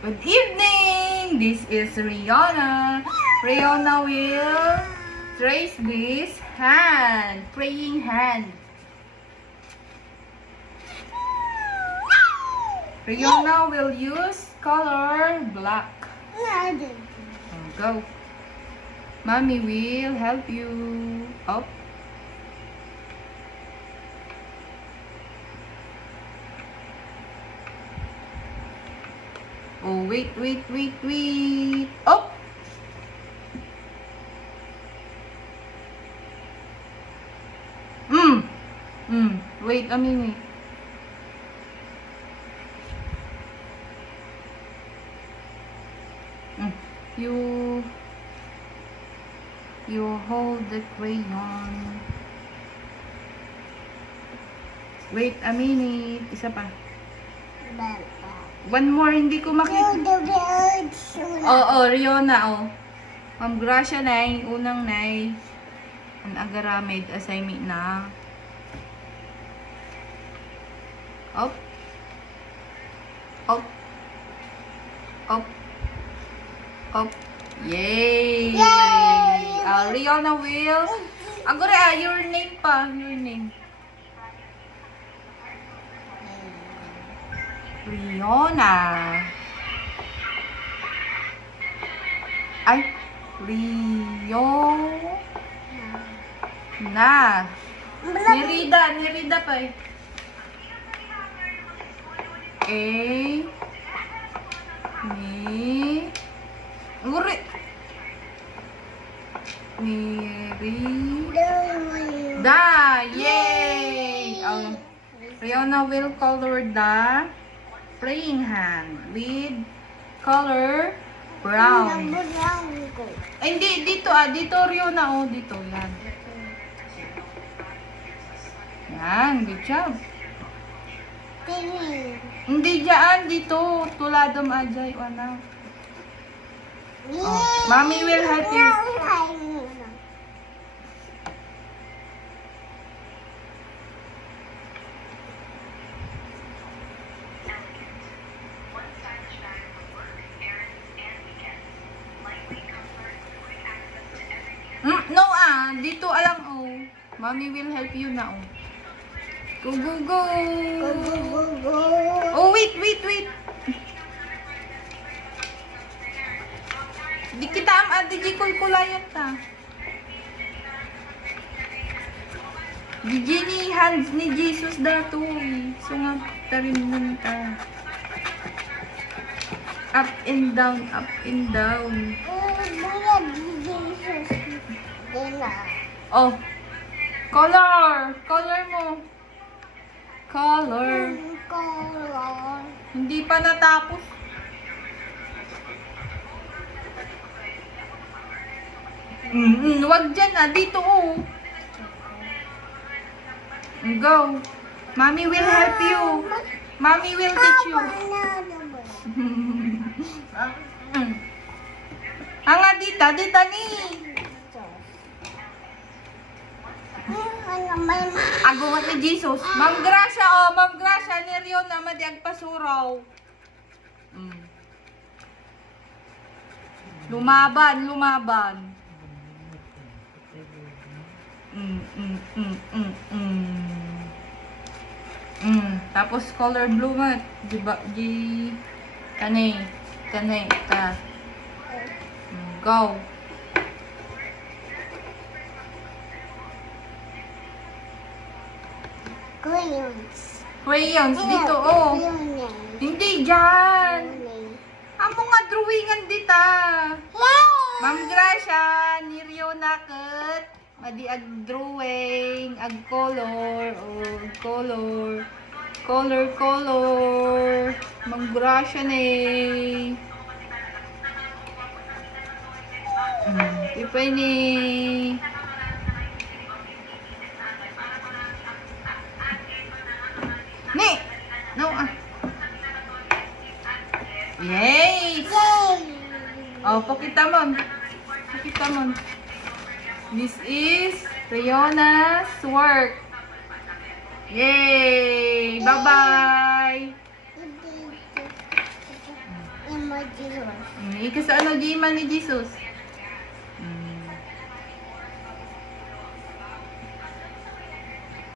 Good evening! This is Rihanna. Rihanna will trace this hand, praying hand. Rihanna will use color black. Go. Mommy will help you. Up. Oh, wait. Up. Wait a minute. You hold the crayon. Wait a minute. Isa pa. One more, hindi ko makita. Oo, Rihanna, oh. Ma'am Gracia, nay. Unang nay. Ang agaramid, assignment na. Up. Up. Up. Up. Yay! Rihanna will. Agora, your name pa. Your name. Rihanna. Ay, Rihanna. Nirida pa eh. Nirida. Yay! Rihanna will color the praying hand with color brown. Ay, hindi. Dito Dito, Rihanna, oh. Dito, yan. Yan, good job. Hindi dyan, dito. Tuladam ajay, wana. Oh, Mommy will help you. No, dito alang, oh. Mommy will help you na, oh. Go. Oh, wait. Di kita di kulkulayan ta. Di ni hands ni Jesus dato. So nga tarin nun ta. Up and down. Oh. Color mo. Color. Hindi pa natapos. Wag dyan dito oh. Go. Mommy will help you. Mommy will teach you. Dita ni. Agungan ni Jesus. Ma'am Gracia ni Rihanna madi agpasuraw. Lumaban. Tapos color blue mat. Tanay ta. Go. Crayons dito oh. Hindi dyan. Amo nga drawingan dita. Ma'am Gracia ni Rihanna ket madi ag drawing, ag color, color. Ma'am Gracia ni. Tipay ni. No. Yay! Oh, pakita mo. This is Rihanna's work. Yay! Bye-bye! Ika sa ano, di man ni Jesus.